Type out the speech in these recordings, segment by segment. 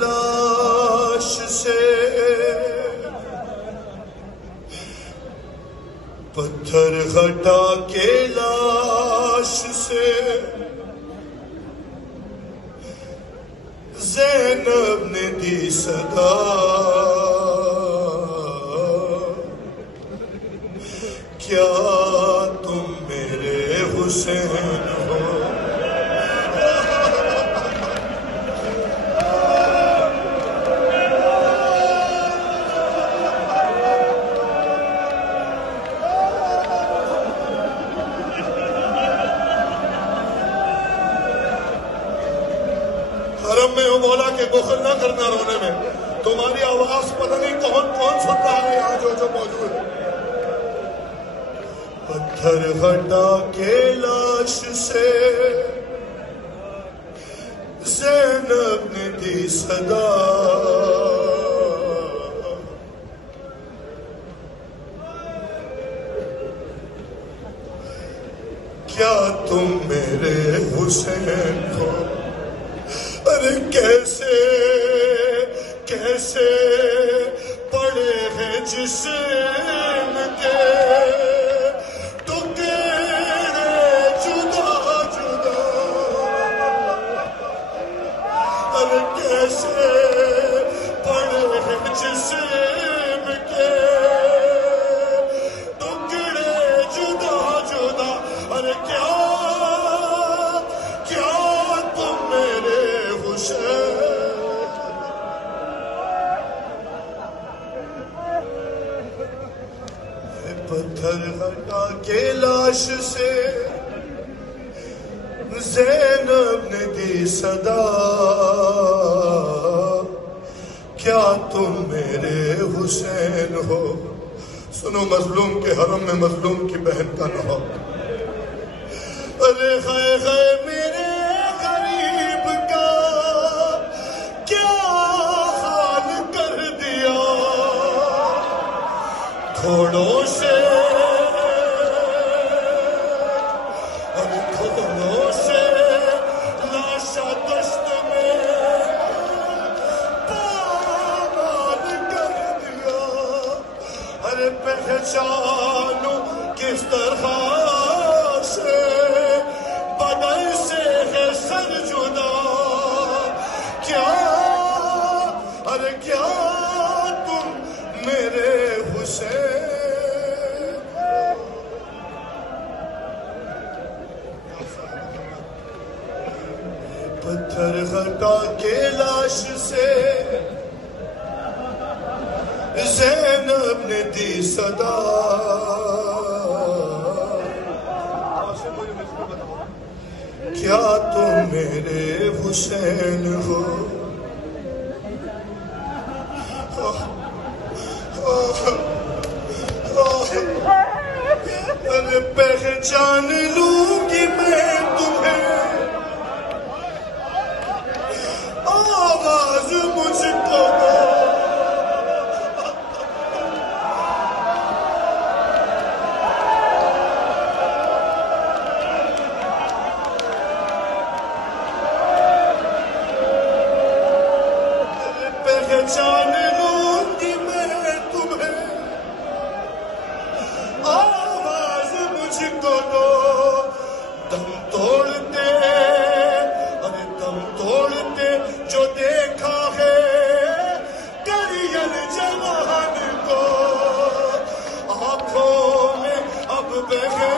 لاش سے پتھر ہٹا کے لاش سے زینب نے دی صدا کیا تم میرے حسین ہو حرم میں ہو مولا کے بخل نہ کرنا رونے میں تمہاری آواز پتہ نہیں کون سن رہا ہے یہاں جو موجود ہے پتھر ہٹا کے لاش سے زینب نے دی صدا کیا تم میرے حسین ہو ارے کیسے پڑے ہیں جسم کے پڑے ہیں جسم کے ٹکڑے جدا جدا ارے کیا تم میرے حسین پتھر ہٹا کے لاش سے زینب نے دی صدا کیا تم میرے حسین ہو سنو مظلوم کے حرم میں مظلوم کی بہن کا نہو ارے خے میرے غریب کا کیا حال کر دیا تھوڑوں سے پہچانو کس طرح سے بدن سے ہے سر جدا کیا تم میرے حسین پتھر ہٹا کے لاش سے زینب نے دی صدا کیا تم میرے حسین ہو ارے پہچان لوں گی میں تمہیں آواز مجھ کو پہچان لوں گی میں تمہیں آواز مجھ کو دو دم توڑتے جو دیکھا ہے کریل جوان کو آنکھوں میں اب بہتے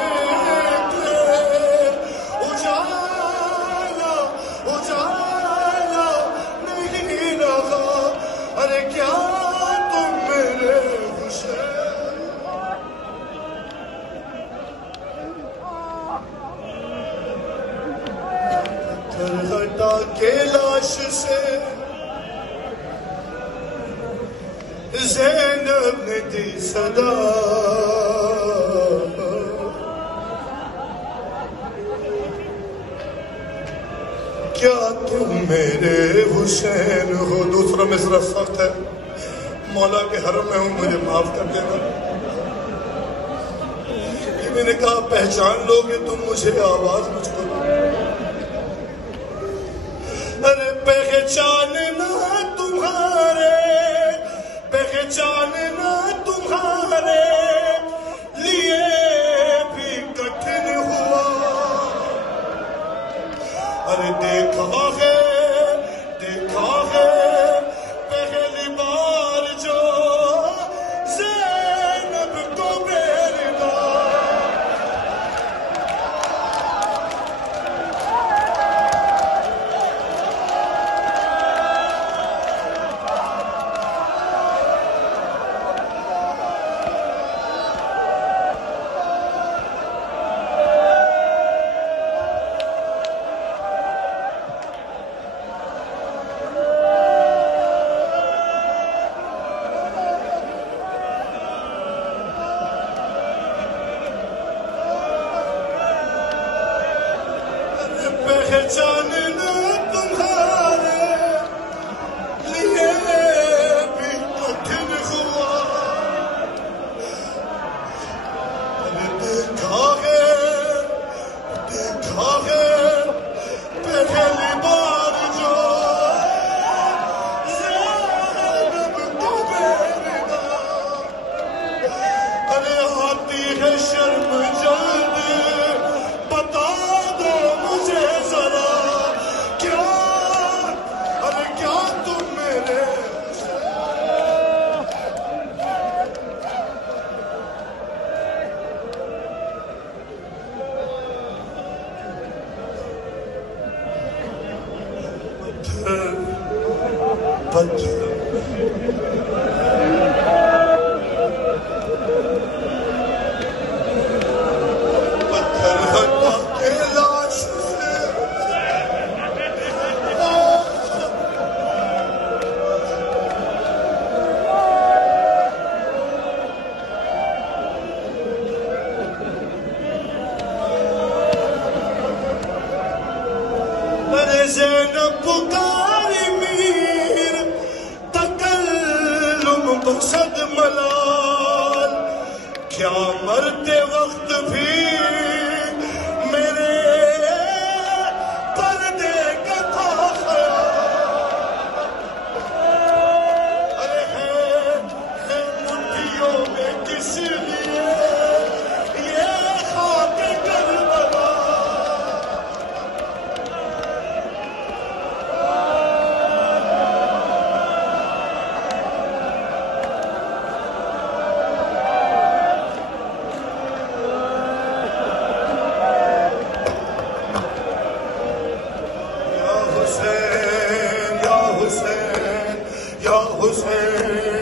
اجالا نہیں رہا ارے کیا تم میرے حسین پتھر ہٹا کے لاش سے زینب نے دی صدا کیا تم میرے حسین ہو دوسرا مصرع سخت ہے مولا کے حرم میں ہوں مجھے معاف کر دینا میں نے کہا پہچان لو گے تم مجھے آواز مجھ کو ارے پہچاننا پتھر ہٹا کے لاش سے زینب پکاری میر تکلم بخشد ملال کیا مرتے وقت بھی میرے پردے کا تھا خیال ارے ہے مٹھیوں میں کس لیے یہ خاک کربلا یا حسین